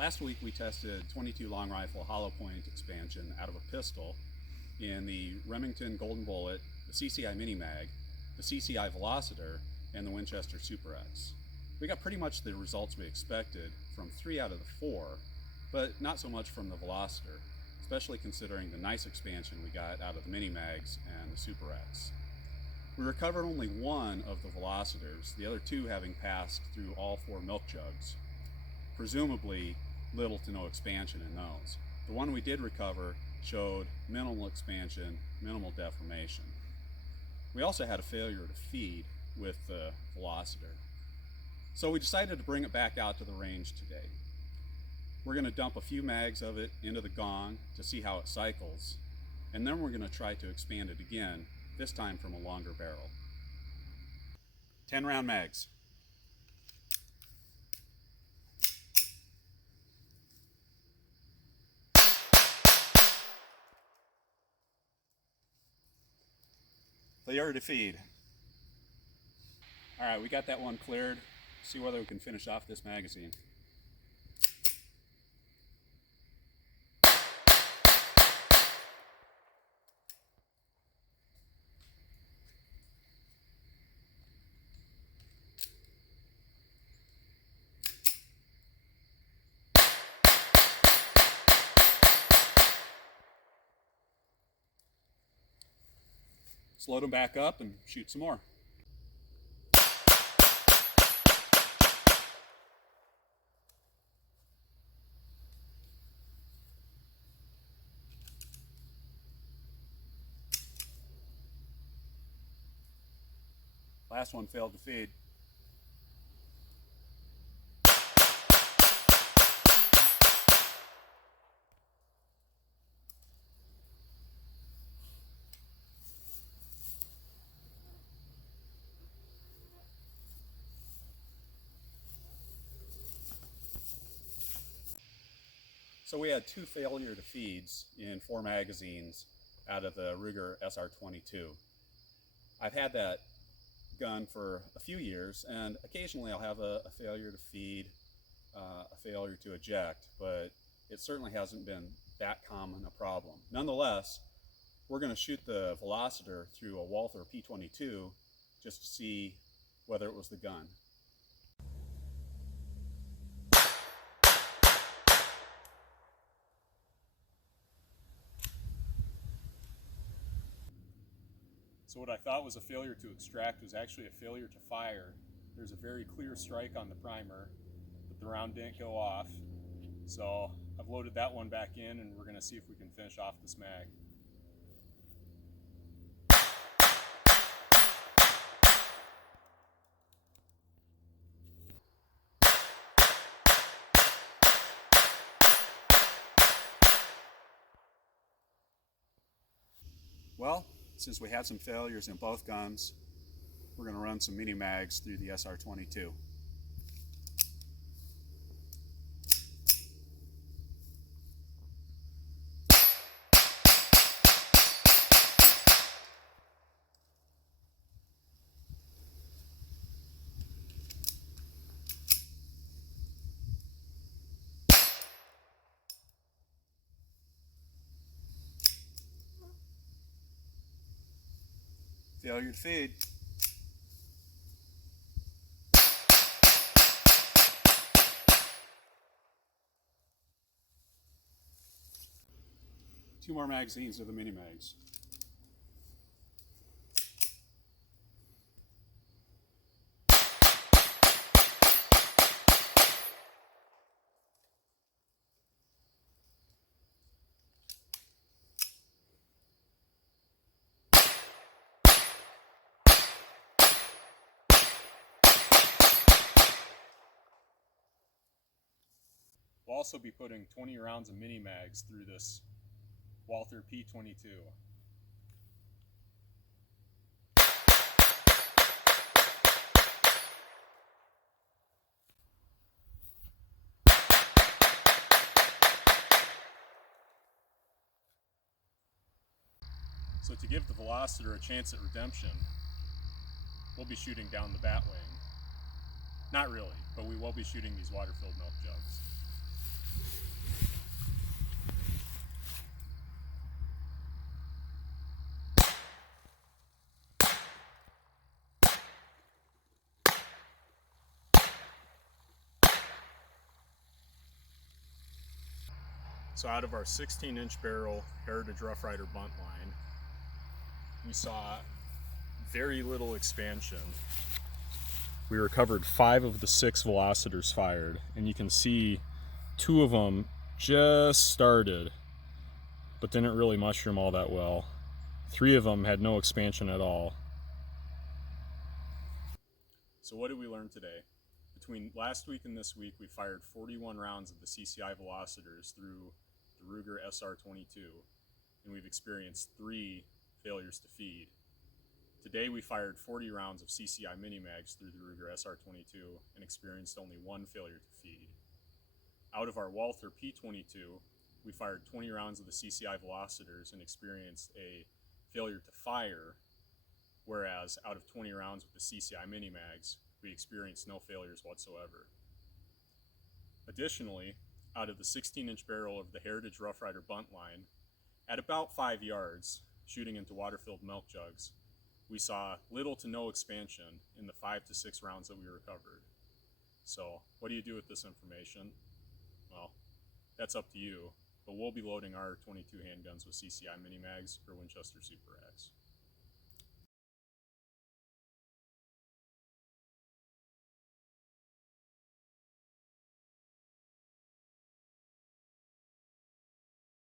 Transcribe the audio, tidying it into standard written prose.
Last week we tested 22 long rifle hollow point expansion out of a pistol in the Remington Golden Bullet, the CCI Mini Mag, the CCI Velocitor, and the Winchester Super X. We got pretty much the results we expected from 3 out of the 4, but not so much from the Velocitor, especially considering the nice expansion we got out of the Mini Mags and the Super X. We recovered only one of the Velocitors, the other 2 having passed through all 4 milk jugs. Presumably little to no expansion in those. The one we did recover showed minimal expansion, minimal deformation. We also had a failure to feed with the Velocitor. So we decided to bring it back out to the range today. We're going to dump a few mags of it into the gong to see how it cycles, and then we're going to try to expand it again, this time from a longer barrel. 10 round mags. Failure to feed. All right, we got that one cleared. See whether we can finish off this magazine. Let's load them back up and shoot some more. Last one failed to feed. So we had 2 failure to feeds in 4 magazines out of the Ruger SR22. I've had that gun for a few years, and occasionally I'll have a failure to feed, a failure to eject, but it certainly hasn't been that common a problem. Nonetheless, we're going to shoot the Velocitor through a Walther P22 just to see whether it was the gun. So what I thought was a failure to extract was actually a failure to fire. There's a very clear strike on the primer, but the round didn't go off. So I've loaded that one back in, and we're going to see if we can finish off this mag. Well, since we had some failures in both guns, we're going to run some mini mags through the SR22. Failure to feed. Two more magazines of the mini mags. We'll also be putting 20 rounds of mini mags through this Walther P22. So to give the Velocitor a chance at redemption, we'll be shooting down the bat wing. Not really, but we will be shooting these water-filled milk jugs. So out of our 16-inch barrel Heritage Rough Rider Buntline, we saw very little expansion. We recovered 5 of the 6 Velocitors fired, and you can see 2 of them just started, but didn't really mushroom all that well. 3 of them had no expansion at all. So what did we learn today? Between last week and this week, we fired 41 rounds of the CCI Velocitors through the Ruger SR22, and we've experienced 3 failures to feed. Today we fired 40 rounds of CCI Mini-Mags through the Ruger SR22 and experienced only 1 failure to feed. Out of our Walther P22, we fired 20 rounds of the CCI Velocitors and experienced a failure to fire, whereas out of 20 rounds with the CCI Mini-Mags, we experienced no failures whatsoever. Additionally, out of the 16-inch barrel of the Heritage Rough Rider Buntline, at about 5 yards, shooting into water-filled milk jugs, we saw little to no expansion in the 5 to 6 rounds that we recovered. So, what do you do with this information? Well, that's up to you, but we'll be loading our 22 handguns with CCI Mini-Mags or Winchester Super X.